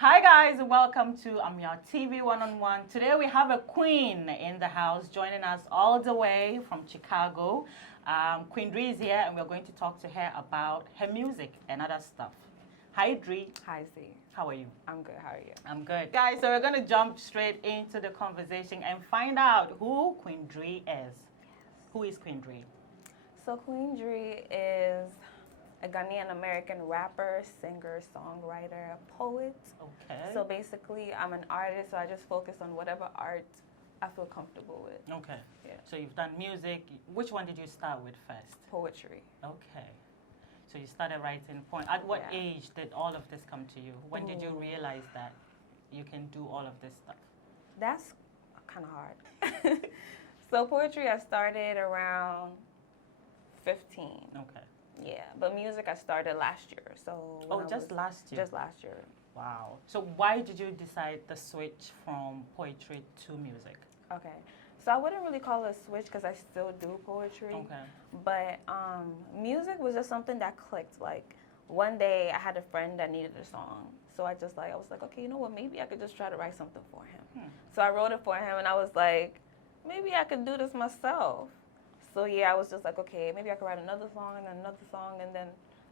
Hi guys, welcome to Ameyaw TV One-on-One. Today we have a queen in the house joining us all the way from Chicago. Queen Drie is here and we're going to talk to her about her music and other stuff. Hi Drie. Hi Z. How are you? I'm good. How are you? I'm good. Guys, so we're going to jump straight into the conversation and find out who Queen Drie is. Who is Queen Drie? So Queen Drie is a Ghanaian American rapper, singer, songwriter, poet. Okay. So basically, I'm an artist, so I just focus on whatever art I feel comfortable with. Okay. Yeah. So you've done music. Which one did you start with first? Poetry. Okay. So you started writing poems. At what Yeah. age did all of this come to you? When did you Ooh. realize that you can do all of this stuff? That's kind of hard. So poetry, I started around 15. Okay. Yeah, but music I started last year. So when I just was- last year? Just last year. Wow. So why did you decide to switch from poetry to music? Okay. So I wouldn't really call it a switch because I still do poetry. Okay. But music was just something that clicked. Like one day I had a friend that needed a song. So I was like, okay, you know what? Maybe I could just try to write something for him. So I wrote it for him and I was like, maybe I could do this myself. So yeah, I was just like, okay, maybe I could write another song and then another song. And then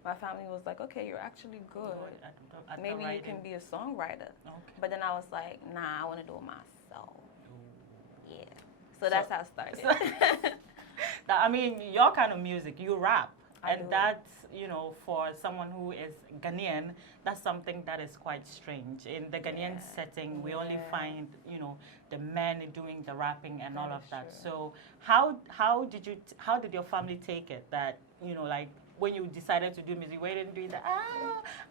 my family was like, okay, you're actually good. At the Maybe you writing. can be a songwriter. Okay. But then I was like, nah, I want to do it myself. Ooh. Yeah. So that's how it started. I mean, your kind of music, you rap. I And do. that's, you know, for someone who is Ghanaian, that's something that is quite strange. In the Ghanaian Yeah. setting, we only Yeah. find, you know, the men doing the rapping and all That of is that. true. So how did your family take it that, you know, like when you decided to do music, we didn't do that,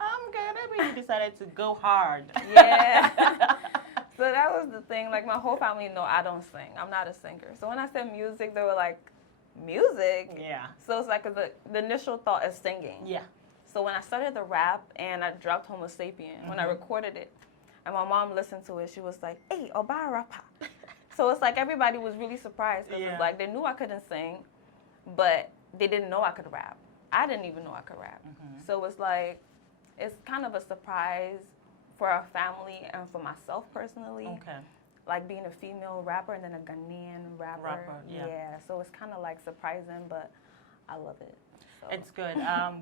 I'm gonna be, you decided to go hard. Yeah. So that was the thing. Like my whole family know I don't sing. I'm not a singer. So when I said music, they were like, music? Yeah. So it's like the initial thought is singing. Yeah. So when I started the rap and I dropped Homo sapien, when I recorded it, and my mom listened to it, she was like, hey, Oba rapper. So it's like everybody was really surprised because Yeah. it's like they knew I couldn't sing, but they didn't know I could rap. I didn't even know I could rap. So it's like, it's kind of a surprise for our family and for myself personally. Okay. Like being a female rapper and then a Ghanaian rapper. Yeah. So it's kind of like surprising, but I love it. So. It's good.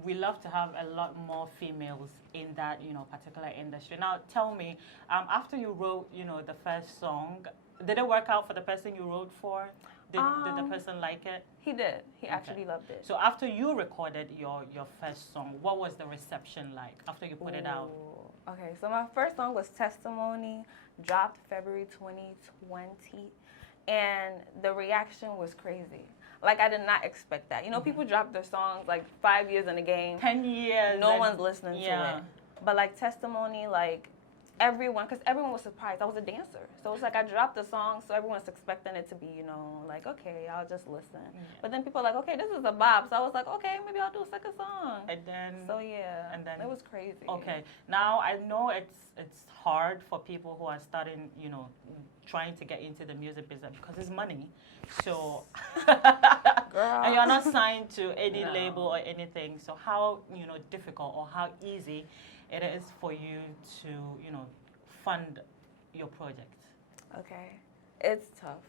We love to have a lot more females in that, you know, particular industry. Now, tell me, after you wrote, you know, the first song, did it work out for the person you wrote for? Did the person like it? He did. He actually loved it. So after you recorded your first song, what was the reception like after you put it out? Ooh. Okay, so my first song was Testimony, dropped February 2020, and the reaction was crazy. Like, I did not expect that. You know, people drop their songs like 5 years in the game. 10 years. No one's listening to it. But like Testimony, like because everyone was surprised. I was a dancer. So it's like I dropped the song, so everyone's expecting it to be, you know, like, okay, I'll just listen. Yeah. But then people are like, okay, this is a bop. So I was like, okay, maybe I'll do a second song. And then. So yeah, And then it was crazy. Okay. Now I know it's hard for people who are starting, you know, trying to get into the music business because it's money. So Girl. and you're not signed to any No. label or anything. So how, you know, difficult or how easy it is for you to, you know, fund your project? Okay. It's tough.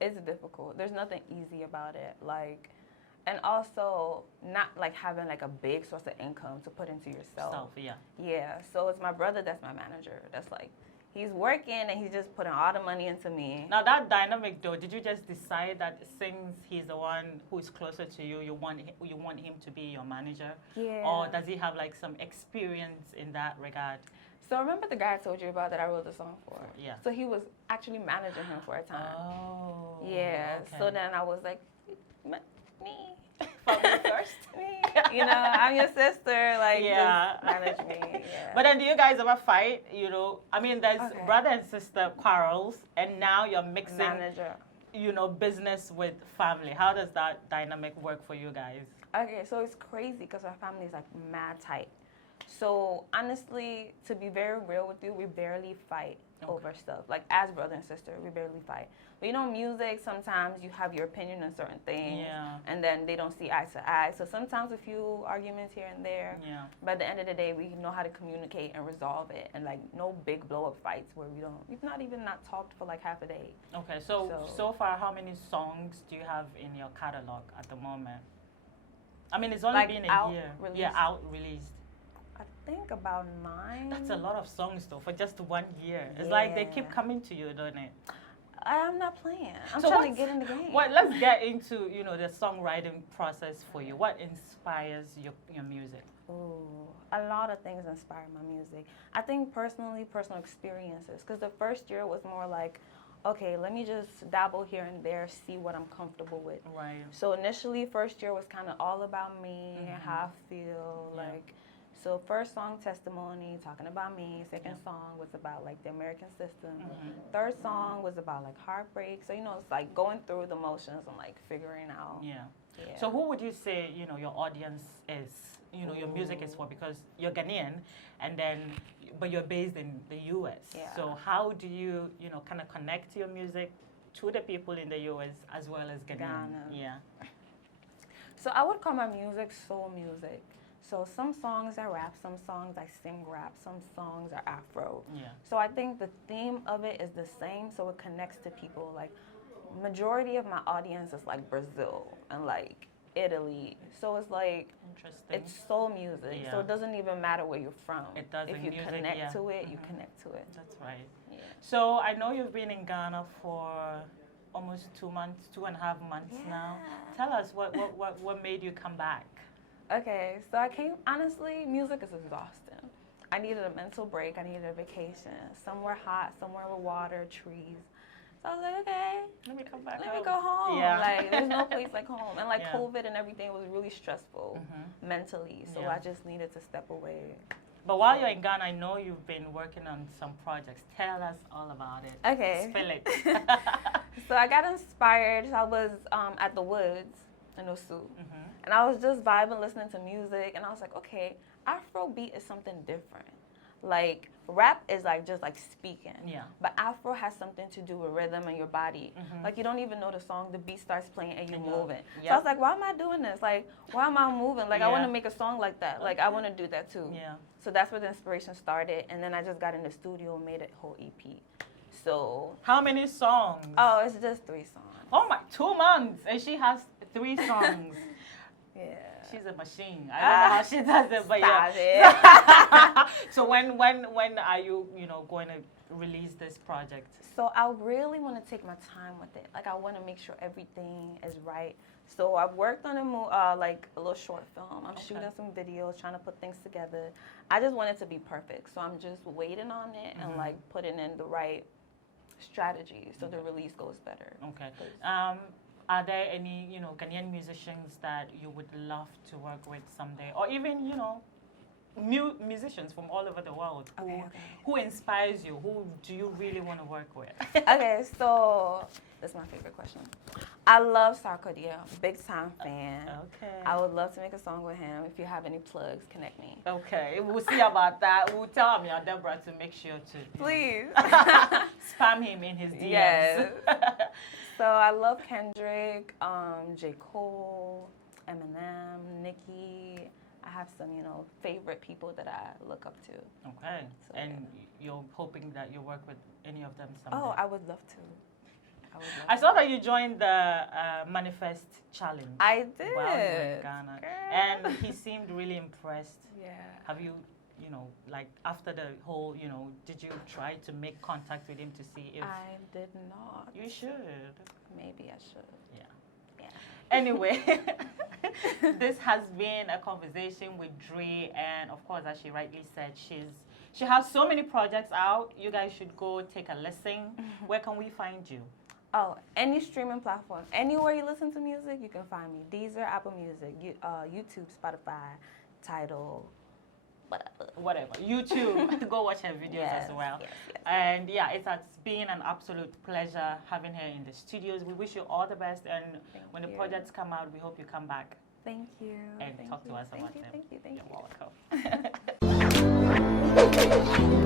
It's difficult. There's nothing easy about it. Like, and also not like having like a big source of income to put into yourself. Yeah. Yeah. So it's my brother that's my manager. That's like, he's working and he's just putting all the money into me. Now that dynamic though, did you just decide that since he's the one who is closer to you, you want him to be your manager? Yeah. Or does he have like some experience in that regard? So remember the guy I told you about that I wrote the song for? Yeah. So he was actually managing him for a time. Oh. Yeah. Okay. So then I was like, me. Family first. Me. You know, I'm your sister. Like, Yeah. just manage me. Yeah. But then do you guys ever fight? You know, I mean, there's Okay. brother and sister quarrels, and now you're mixing, Manager. you know, business with family. How does that dynamic work for you guys? Okay, so it's crazy because our family is like mad tight. So honestly, to be very real with you, we barely fight over stuff. Like as brother and sister, we barely fight. But you know, music, sometimes you have your opinion on certain things, and then they don't see eye to eye. So sometimes a few arguments here and there. Yeah. But at the end of the day, we know how to communicate and resolve it, and like no big blow up fights where we've not even talked for like half a day. Okay, so far, how many songs do you have in your catalog at the moment? I mean, it's only like been a year. Released. Yeah, out released. I think about 9. That's a lot of songs though for just 1 year. It's like they keep coming to you, don't it? I'm not playing. I'm trying to get in the game. Let's get into the songwriting process for you. What inspires your music? Ooh, a lot of things inspire my music. I think personal experiences. Because the first year was more like, okay, let me just dabble here and there, see what I'm comfortable with. Right. So initially, first year was kind of all about me, how I feel, like. So first song, Testimony, talking about me. Second song was about like the American system. Third song was about like heartbreak. So it's like going through the motions and like figuring out. Yeah. So who would you say your audience is? Your music is for, because you're Ghanaian, but you're based in the U.S. Yeah. So how do you kind of connect your music to the people in the U.S. as well as Ghana? Yeah. So I would call my music soul music. So some songs I rap, some songs I sing rap, some songs are Afro. Yeah. So I think the theme of it is the same, so it connects to people. Like, majority of my audience is like Brazil and like Italy. So it's like, it's soul music. Yeah. So it doesn't even matter where you're from. It doesn't. If you connect to it, you connect to it. That's right. Yeah. So I know you've been in Ghana for almost 2 months, 2.5 months now. Tell us what made you come back? Okay, so I came, honestly, music is exhausting. I needed a mental break, I needed a vacation, somewhere hot, somewhere with water, trees. So I was like, okay, let me come back Let me go home. Yeah. Like, there's no place like home. And like COVID and everything was really stressful mentally, so I just needed to step away. But while you're in Ghana, I know you've been working on some projects. Tell us all about it. Okay. Spill it. So I got inspired. I was at the Woods in Osu. And I was just vibing, listening to music, and I was like, okay, Afrobeat is something different. Like, rap is like just like speaking. Yeah. But Afro has something to do with rhythm and your body. Like, you don't even know the song, the beat starts playing and you're moving. Yep. So I was like, why am I doing this? Like, why am I moving? Like, I want to make a song like that. Like, I want to do that too. Yeah. So that's where the inspiration started. And then I just got in the studio and made a whole EP. So. How many songs? Oh, it's just 3 songs. Oh my, 2 months. And she has 3 songs. Yeah. She's a machine. I don't know how she does it, but yeah. So when are you going to release this project? So I really want to take my time with it. Like, I want to make sure everything is right. So I've worked on like a little short film. I'm shooting some videos, trying to put things together. I just want it to be perfect. So I'm just waiting on it and like putting in the right strategy so the release goes better. Okay. Are there any, Ghanaian musicians that you would love to work with someday? Or even, musicians from all over the world who inspires you? Who do you really want to work with? Okay, so that's my favorite question. I love Sarkodie, big time fan. Okay. I would love to make a song with him. If you have any plugs, connect me. Okay, we'll see about that. We'll tell Ameyaw Deborah to make sure to please spam him in his DMs. Yes. So I love Kendrick, J. Cole, Eminem, Nicki. I have some, favorite people that I look up to. Okay. So, and you're hoping that you work with any of them someday? Oh, I would love to. I saw that you joined the Manifest Challenge. I did. While you were in Ghana. Girl. And he seemed really impressed. Yeah. Have you, like after the whole, did you try to make contact with him to see if... I did not. You should. Maybe I should. Yeah. Yeah. Anyway, this has been a conversation with Drie, and of course, as she rightly said, she has so many projects out. You guys should go take a listen. Where can we find you? Oh, any streaming platform. Anywhere you listen to music, you can find me. Deezer, Apple Music, YouTube, Spotify, Tidal, whatever. YouTube. Go watch her videos as well. Yes. And yeah, it has been an absolute pleasure having her in the studios. We wish you all the best, and when the projects come out, we hope you come back. Thank you. And talk to us about them. Thank you. You're welcome. it.